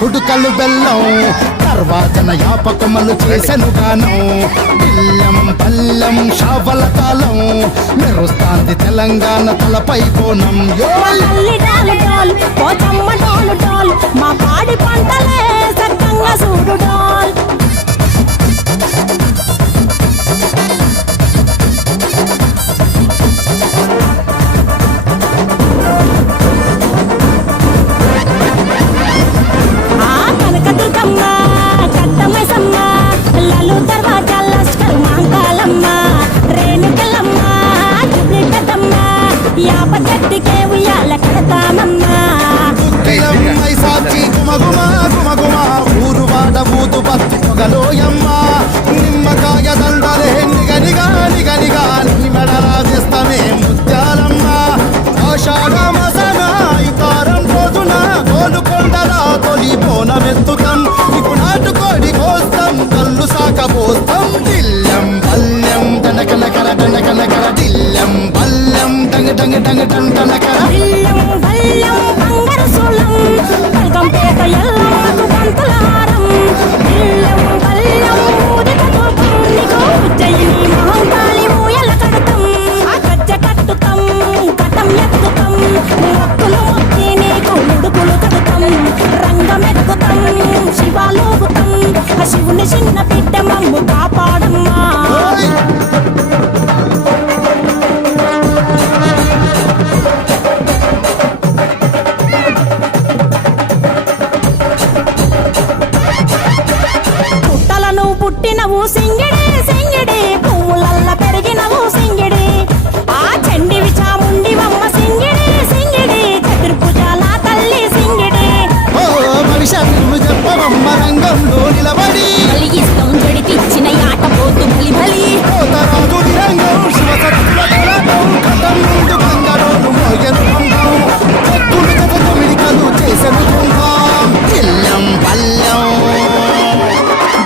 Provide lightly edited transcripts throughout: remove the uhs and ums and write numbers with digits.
కుడుకలు బెల్లం తర్వాతన యాపకమలు చేసెను గానం బిల్లం పల్లెం షావల తాళం మెరుస్తాంది తెలంగాణ తలపై కోణం మా పాడి పంటలే సక్కంగా చూడు డాల్ నిమ్మకాయ దండలే నిగనిగా నిగనిగా నీ మెడలా వేస్తమే ముత్యాలమ్మ ఆషాఢ మాసన ఇతారం రోజున గోలుకొండలా తొలి బోనమెత్తుతాం నీకు నాటుకోడి కోస్తాం కళ్ళు సాకపోస్తాం దిల్లం పల్లెం దండకనకర దండకనకర దిల్లం పల్లెం డంగ డంగ డంగ డండనకర శివుని చిన్న బిడ్డ మమ్ము కాపాడమ్మా పుట్టలను పుట్టినవు సింగిడి సింగిడి పువ్వులల్ల పెరిగినవు సింగిడి ఆ చండివి చాముండివమ్మ సింగిడి సింగిడి చతుర్భుజాల తల్లి సింగిడి భవిష్యత్తు చెప్పవమ్మ రంగంలో నిలబడి కలిగిస్తాం జడితిచ్చిన ఆట పోతు బలి బలి రాజు నిరంగం శివసత్తుల కళాపం కథం ముందు గంగరోలు మోయను పంపం చెక్కులు కథ తొమిడికలు చేసెను కుంభం దిల్లం పల్లెం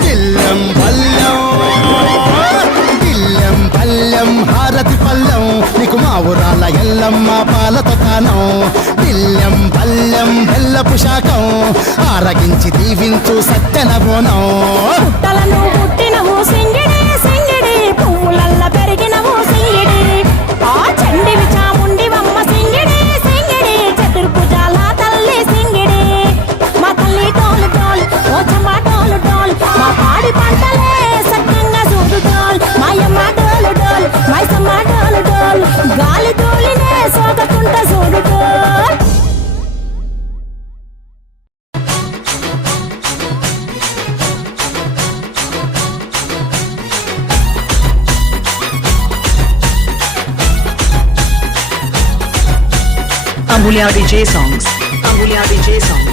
దిల్లం పల్లెం దిల్లం పల్లెం హారతి పల్లెం నీకు మా ఊరాల ఎల్లమ్మ పాలతో కానం దిల్లం పల్లెం బెల్లపు శాఖం ఆరగించి దీవించు సత్యన బోనం పుట్టలను పుట్టినవు సింగిడి సింగిడి పువ్వులల్ల పెరిగినవు సింగిడి ఆ చండివి చాముండివమ్మ సింగిడి సింగిడి చతుర్భుజాల తల్లి సింగిడి మా తల్లి టోలు టోల్ ఓ చమ్మ టోలు టోల్ మా పాడి పంటలే సక్కంగా చూడు టోల్ మాయమ్మ టోలు టోల్ మైసమ్మ టోలు టోల్ గాలి తోలినే సోకకుంట చూడు టోల్ Amulya DJ songs. Amulya DJ songs.